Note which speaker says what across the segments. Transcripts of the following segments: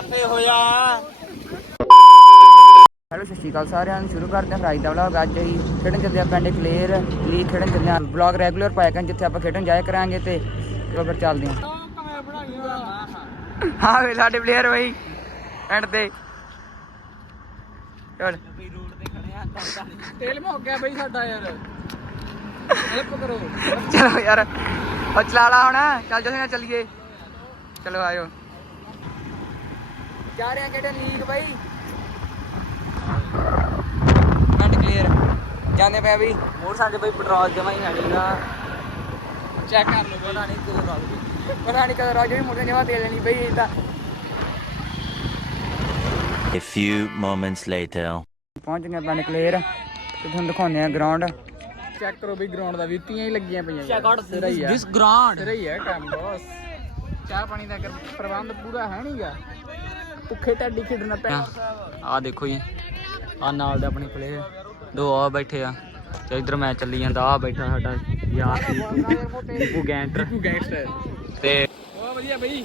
Speaker 1: ਪਾਸੇ ਹੋਇਆ।
Speaker 2: ਹੈਲੋ ਸਤਿ ਸ਼੍ਰੀ ਅਕਾਲ ਸਾਰਿਆਂ ਨੂੰ। ਸ਼ੁਰੂ ਕਰਦੇ ਹਾਂ ਫਰਾਈ ਦਾ ਵਲੌਗ ਅੱਜ ਅਸੀਂ ਖੇਡਣ ਚੱਲਦੇ ਹਾਂ ਪਿੰਡ ਕਲੇਰ ਲੀ ਖੇਡਣ ਚੱਲਦੇ ਹਾਂ। ਵਲੌਗ ਰੈਗੂਲਰ ਪਾਇਆ ਕਰਾਂ ਜਿੱਥੇ ਆਪਾਂ ਖੇਡਣ ਜਾਇਆ ਕਰਾਂਗੇ ਤੇ ਚਲੋ ਫਿਰ ਚੱਲਦੇ ਹਾਂ। ਹਾਂ ਵੇ ਸਾਡੇ ਪਲੇਅਰ ਬਈ ਐਂਡ ਤੇ। ਚਲ।
Speaker 1: ਤੇਲ ਮੁੱਕ ਗਿਆ ਬਈ ਸਾਡਾ ਯਾਰ। ਹੈਲਪ ਕਰੋ।
Speaker 2: ਚਲੋ ਯਾਰ। ਉਹ ਚਲਾ ਲਾ ਹੁਣ। ਚੱਲ ਜਸੇ ਚੱਲੀਏ। ਚਲੋ ਆਇਓ। ਜਾ ਰਹੇ ਆ ਖੇਡਣ ਲੀਗ ਬਾਈ? ਪਿੰਡ ਕਲੀਅਰ ਜਾਂਦੇ ਪਏ ਬਈ।
Speaker 1: ਮੋਟਰਸਾਈਕਲ ਬਈ ਪੈਟਰੋਲ ਜਮਾ ਹੀ ਹੜੀਗਾ ਚੈੱਕ ਕਰ ਲਓ
Speaker 2: ਪਤਾ ਨਹੀਂ ਕਦੋਂ ਰਾਜ ਪਤਾ ਨਹੀਂ ਕਦੋਂ ਰਾਜ ਵੀ ਮੁੰਡੇ ਜਮਾ ਦੇ ਲੈਣੀ ਬਈ ਇਹ ਤਾਂ।
Speaker 3: A few moments later.
Speaker 2: ਪਹੁੰਚ ਗਏ ਪਿੰਡ ਕਲੀਅਰ ਤੇ ਤੁਹਾਨੂੰ ਦਿਖਾਉਂਦੇ ਆ ਗਰਾਊਂਡ
Speaker 1: ਚੈੱਕ ਕਰੋ ਬਈ ਗਰਾਊਂਡ ਦਾ ਵੀ ਤੀਆਂ ਹੀ ਲੱਗੀਆਂ ਪਈਆਂ
Speaker 2: Check out
Speaker 1: ਸਿਰਾ ਹੀ ਆ।
Speaker 2: this ground.
Speaker 1: ਸਿਰਾ ਹੀ ਹੈ ਕੰਮ ਬਸ ਚਾਹ ਪਾਣੀ ਦਾ ਕਰ- ਪ੍ਰਬੰਧ ਪੂਰਾ ਹੈ ਨਹੀਂਗਾ ਭੁੱਖੇ ਢੱਡੀ ਖੇਡਣਾ ਪੈਣਾ
Speaker 2: ਆ ਦੇਖੋ ਜੀ। ਆ ਨਾਲ ਦੇ ਆਪਣੇ ਪਲੇਅਰ ਦੋ ਆ ਬੈਠੇ ਆ। ਤੇ ਇਧਰ ਮੈਚ ਚੱਲੀ ਜਾਂਦਾ ਆ ਬੈਠਾ ਸਾਡਾ ਯਾਰ ਦੀਪੂ ਗੈਂਟਰ
Speaker 1: ਗੈਂਗਸਟਰ।
Speaker 2: ਤੇ
Speaker 1: ਬਹੁਤ ਵਧੀਆ ਬਈ।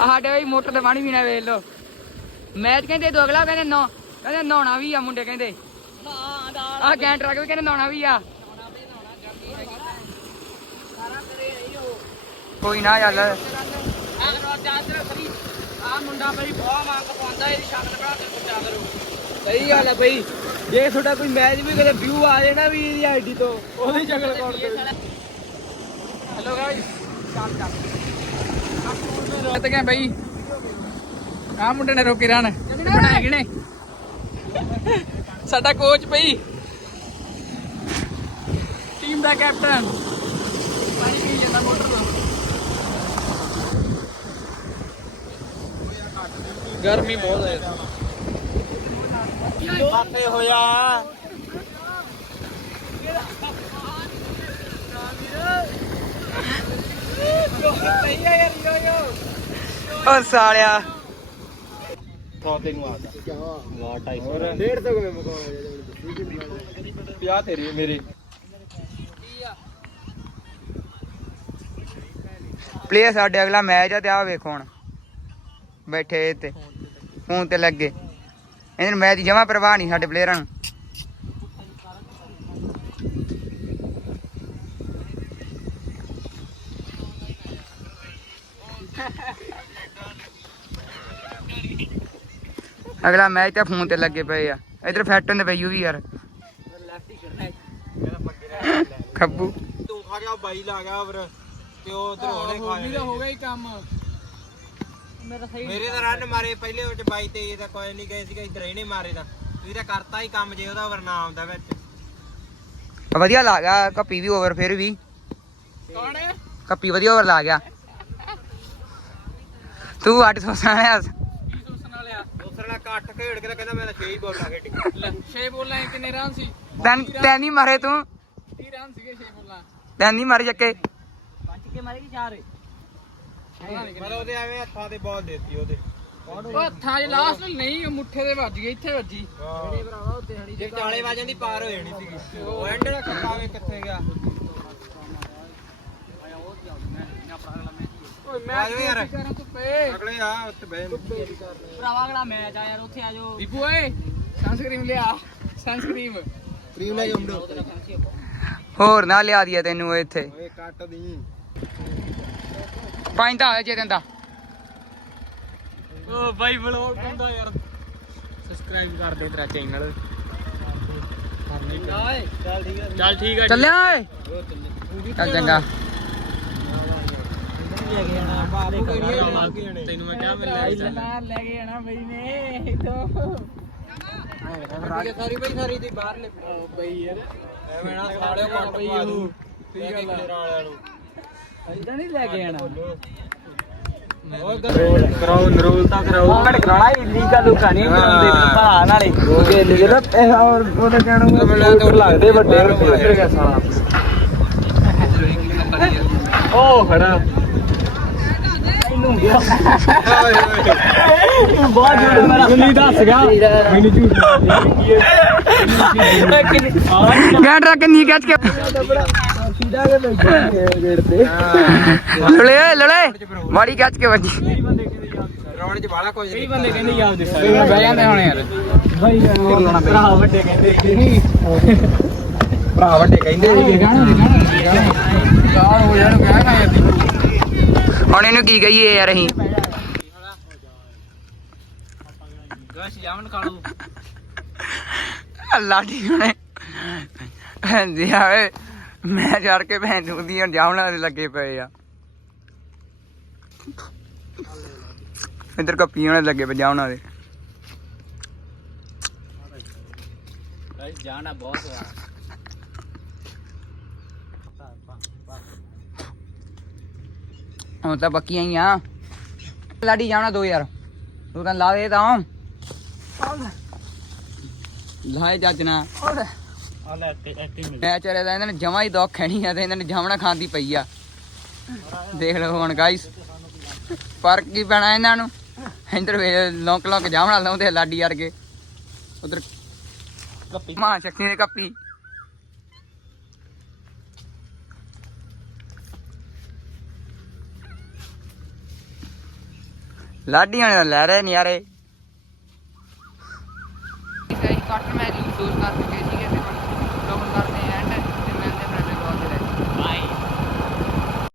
Speaker 2: ਆ ਸਾਡੇ ਬਈ ਮੋਟਰ ਤੇ ਪਾਣੀ ਪੀਣਾ ਵੇਖ ਲੋ ਮੈਚ ਕਹਿੰਦੇ ਦੋ ਅਗਲਾ ਕਹਿੰਦੇ ਨੌ ਕਹਿੰਦੇ ਨਹਾਉਣਾ ਵੀ ਆ ਮੁੰਡੇ ਕਹਿੰਦੇ। ਆ ਗੈਂਟਰ ਆ ਕੇ ਵੀ ਕਹਿੰਦੇ ਨਹਾਉਣਾ ਵੀ ਆ। ਕੋਈ ਨਾ ਯਾਰ।
Speaker 1: ਆ ਮੁੰਡਾ ਬਈ ਬਹੁਤ ਮੰਗ ਪਾਉਂਦਾ ਇਹਦੀ ਸ਼ਕਲ ਬਣਾ ਕੇ ਪੁੱਛਾ ਕਰੋ ਸਹੀ ਗੱਲ ਹੈ ਬਈ। ਜੇ ਤੁਹਾਡਾ ਕੋਈ ਮੈਚ ਵੀ ਕਦੇ ਵਿਊ ਆ ਜਾਏ ਨਾ ਵੀ ਇਹਦੀ ਆਈਡੀ ਤੋਂ ਉਹਦੀ ਸ਼ਕਲ ਕੋਡ ਤੇ। ਹੈਲੋ ਗਾਇਸ ਚੱਲ ਚੱਲ ਤੇ ਗਏ ਬਈ? ਆ ਮੁੰਡੇ ਨੇ ਰੋਕੀ ਰਨ ਬਣਾਏ ਕਿਨੇ ਸਾਡਾ ਕੋਚ ਬਈ। ਟੀਮ ਦਾ ਕੈਪਟਨ ਪਾਣੀ ਪੀ ਜਾਂਦਾ ਮੋਟਰ ਤੋਂ। ਗਰਮੀ ਬਹੁਤ ਹੈ
Speaker 2: ਪਾਸੇ ਹੋਇਆ ਓ ਸਾਲਿਆ।
Speaker 1: ਪੌਦੇ ਨੂੰ ਆਦਾ ਵਾਹ 250 150 ਕਿਵੇਂ ਮੁਕਾਉਂਦੇ 50 ਤੇਰੀ ਮੇਰੇ।
Speaker 2: ਪਲੇਅਰ ਸਾਡੇ ਅਗਲਾ ਮੈਚ ਆ ਤੇ ਆ ਵੇਖੋ ਹੁਣ। ਬੈਠੇ ਤੇ ਫੋਨ ਤੇ ਲੱਗੇ। ਇਹਨਾਂ ਨੂੰ ਮੈਚ ਦੀ ਜਮਾ ਪਰਵਾਹ ਨਹੀਂ ਸਾਡੇ ਪਲੇਅਰਾਂ ਨੂੰ। ਅਗਲਾ ਮੈਚ ਤਾਂ ਫੋਨ ਤੇ ਲੱਗੇ ਪਏ ਆ। ਇਧਰ ਫੈਟ ਹੁੰਦੇ ਪਈ ਉਹ ਵੀ ਯਾਰ। ਖੱਬੂ।
Speaker 1: ਤੂੰ ਖਾ ਗਿਆ ਬਾਈ ਲਾ ਗਿਆ ਫਿਰ ਤੇ ਉਹ ਉਧਰ ਹੋਣੇ ਖਾ ਹੋ ਗਿਆ ਹੀ ਕੰਮ। ਮੇਰਾ ਸਹੀ ਮੇਰੇ ਤਾਂ ਰਨ ਮਾਰੇ ਪਹਿਲੇ ਵਿੱਚ ਬਾਈ ਤੇ ਇਹ ਤਾਂ ਕੋਈ ਨਹੀਂ ਗਏ ਸੀਗਾ ਇਧਰ ਇਹਨੇ ਮਾਰੇ ਤਾਂ। ਤੁਸੀਂ ਤਾਂ ਕਰਤਾ ਹੀ ਕੰਮ ਜੇ ਉਹਦਾ ਵਰਨਾ ਆਉਂਦਾ ਵਿੱਚ।
Speaker 2: ਵਧੀਆ ਲਾ ਗਿਆ ਕੱਪੀ ਵੀ ਓਵਰ ਫਿਰ ਵੀ।
Speaker 1: ਕੌਣ
Speaker 2: ਕੱਪੀ ਵਧੀਆ ਓਵਰ ਲਾ ਗਿਆ। ਤੂੰ ਅੱਠ ਸੌ ਸਾਲਿਆ
Speaker 1: ਕੀ ਸੋਚਣ ਵਾਲਿਆ। ਦੂਸਰਾ ਨਾਲ ਕੱਟ ਖੇਡ ਕੇ ਤਾਂ ਕਹਿੰਦਾ ਮੈਂ ਤਾਂ 6 ਹੀ ਬੋਲਾਂ ਖੇਡੀ। ਲੈ 6 ਬੋਲਾਂ ਕਿੰਨੇ ਰਨ ਸੀ?
Speaker 2: ਤੈਨ ਤੈਨ ਹੀ ਮਾਰੇ ਤੂੰ।
Speaker 1: 30 ਰਨ ਸੀਗੇ 6 ਬੋਲਾਂ।
Speaker 2: ਤੈਨ ਨਹੀਂ ਮਾਰੇ ਚੱਕੇ।
Speaker 1: ਪੰਜ ਕੇ ਮਾਰੇ ਕਿ ਚਾਰ? ਮਤਲਬ ਉਹਦੇ ਐਵੇਂ ਹੱਥਾਂ ਤੇ ਬਾਲ ਦੇਤੀ ਉਹਦੇ। ਉਹ ਹੱਥਾਂ 'ਚ ਲਾਸਟ ਨਹੀਂ ਉਹ ਮੁੱਠੇ ਦੇ ਵੱਜ ਗਈ ਇੱਥੇ ਵੱਜੀ। ਜਿਹੜੇ ਭਰਾਵਾ ਉੱਤੇ ਹਣੀ ਜੇ ਚਾਲੇ ਵਜਨ ਦੀ ਪਾਰ ਹੋ ਜਾਣੀ ਸੀਗੀ। ਉਹ ਐਂਡ ਦਾ ਖੱਪਾ ਵੇ ਕਿੱਥੇ ਗਿਆ? ਓਏ ਮੈਂ ਯਾਰ। ਅਗਲੇ ਆ ਉੱਤੇ ਬਹਿ
Speaker 4: ਭਰਾਵਾ ਅਗਲਾ ਮੈਚ ਆ ਯਾਰ ਉੱਥੇ ਆ ਜਾਓ।
Speaker 1: ਦੀਪੂ ਓਏ ਸਨਸਕ੍ਰੀਮ ਲਿਆ ਸਨਸਕ੍ਰੀਮ ਕਰੀਮ ਲੈ ਜੰਮੜੋ
Speaker 2: ਹੋਰ ਨਾ ਲਿਆ ਦਿਆ ਤੈਨੂੰ ਇੱਥੇ।
Speaker 1: ਓਏ ਕੱਟ ਦੀ।
Speaker 2: ਤਾਂ ਹੋਇਆ ਜੇ ਦਿੰਦਾ।
Speaker 1: ਓ ਬਾਈ ਵਲੌਗ ਹੁੰਦਾ ਯਾਰ। ਸਬਸਕ੍ਰਾਈਬ ਕਰ ਦੇ ਤੇਰਾ ਚੈਨਲ ਚੱਲ ਠੀਕ ਹੈ ਚੱਲ ਠੀਕ ਹੈ
Speaker 2: ਚੱਲਿਆ ਓਏ। ਚੱਲ ਚੰਗਾ।
Speaker 1: ਤੈਨੂੰ ਮੈਂ ਕਿਹਾ ਮਿਲ ਲੈ
Speaker 4: ਲੈ ਕੇ ਆਣਾ ਬਈ ਨੇ ਤੋਂ
Speaker 1: ਸਾਰੀ ਬਈ ਸਾਰੀ ਦੀ ਬਾਹਰ ਲੈ ਬਈ ਯਾਰ। ਐਵੇਂ ਨਾ ਸਾਲਿਓ ਕੱਟ ਪਾ ਦੂ ਠੀਕ ਹੈ ਵਾਲਿਆਂ ਨੂੰ।
Speaker 4: ਇਦਾਂ ਨਹੀਂ ਲੈ ਕੇ ਆਣਾ।
Speaker 1: ਕਰਾਓ ਨਰੋਲ ਤਾਂ ਕਰਾਓ।
Speaker 4: ਘੜ ਕਰਾਣਾ ਇਲੀਗਲ ਲੋਕਾਂ ਨਹੀਂ ਕਰਾਉਂਦੇ ਭਰਾ ਨਾਲੇ। ਕਿਉਂਕਿ ਇਲੀਗਲ ਉਹਦਾ ਕਹਿਣਾ ਲੱਗਦੇ ਵੱਡੇ ਵੱਡੇ ਗਿਆ ਸਾਲਾ।
Speaker 1: ਉਹ ਖੜਾ।
Speaker 4: ਇਹਨੂੰ ਗਿਆ। ਬਹੁਤ ਜੋੜ ਮੇਰਾ ਗੁੱਲੀ ਦੱਸ ਗਿਆ। ਮੈਨੂੰ ਝੂਠ
Speaker 2: ਗੈਂਡ ਰੱਖ ਨੀ ਕੱਚ ਕੇ
Speaker 4: ਸਿੱਧਾ ਕੇ ਬੈਠੇ ਗੇੜ ਤੇ
Speaker 2: ਲੜੇ। ਲੜੇ ਵਾੜੀ ਕੱਚ ਕੇ ਵੱਜੀ।
Speaker 1: ਜਾਵਣ ਚ ਬਾਲਾ ਕੁਝ
Speaker 4: ਕਈ ਬੰਦੇ ਕਹਿੰਦੇ ਯਾਦ ਦੇ
Speaker 2: ਬਹਿ ਜਾਂਦੇ ਹੁਣ ਯਾਰ
Speaker 4: ਬਾਈ ਭਰਾ ਵੱਡੇ ਕਹਿੰਦੇ
Speaker 1: ਭਰਾ ਵੱਡੇ ਕਹਿੰਦੇ
Speaker 2: ਯਾਰ ਹੋ ਜਾਣ ਕਹਿ ਨਾ ਹੁਣ ਇਹਨੂੰ ਕੀ ਕਹੀਏ ਯਾਰ ਅਸੀਂ?
Speaker 4: ਗਾਸ਼ ਜਾਵਣ ਕਾਲੂ
Speaker 2: ਲਾਡੀ ਹੁਣੇ। ਭੈਂਦੀ ਆਵੇ। ਮੈਂ ਚੜ ਕੇ ਭੈਣ ਚੁੰਦੀਆਂ ਜਾਵਣਾ ਦੇ ਲੱਗੇ ਪਏ ਆ। ਇਧਰ ਕੱਪੀਆਂ ਦੇ ਲੱਗੇ ਪਏ ਜਾਵਣਾ ਦੇ।
Speaker 4: ਜਾਣਾ ਬਹੁਤ ਹੋਇਆ
Speaker 2: ਹੁਣ ਤਾਂ ਬੱਕੀਆਂ ਹੀ ਆ। ਲਾਡੀ ਜਾਵਣਾ ਦੋ ਯਾਰ। ਤੂੰ ਤਾਂ ਲਾ ਦੇ ਤਾਂ। ਲਾਏ ਜੱਜ ਨਾ
Speaker 4: ਆ ਲੈ ਤੇ ਐਕਟਿਵ ਮਿਲ।
Speaker 2: ਮੈਂ ਚਾਰੇ ਦਾ ਇਹਨਾਂ ਨੇ ਜਮਾ ਹੀ ਦੁੱਖ ਖੈਣੀ ਆ ਤੇ ਇਹਨਾਂ ਨੇ ਜਾਵਣਾ ਖਾਣ ਦੀ ਪਈ ਆ। ਦੇਖ ਲਓ ਹੁਣ ਗਾਇਸ ਫ਼ਰਕ ਕੀ ਪੈਣਾ ਇਹਨਾਂ ਨੂੰ? ਇੰਦਰ ਵੇ ਲੋਕ ਲੋਕ ਜਾਵਣਾ ਲਾਉਂਦੇ ਲਾਡੀ ਵਰਗੇ। ਉਧਰ
Speaker 4: ਕੱਪੀ।
Speaker 2: ਮਾਂ ਸ਼ਕਤੀ ਦੇ ਕੱਪੀ। ਲਾਡੀਆਂ ਨੇ ਲੈ ਰਹੇ ਨਿਆਰੇ ਕੱਟ ਮੈਚ ਯੂਜ਼ ਕਰ ਚੁੱਕੇ ਸੀਗੇ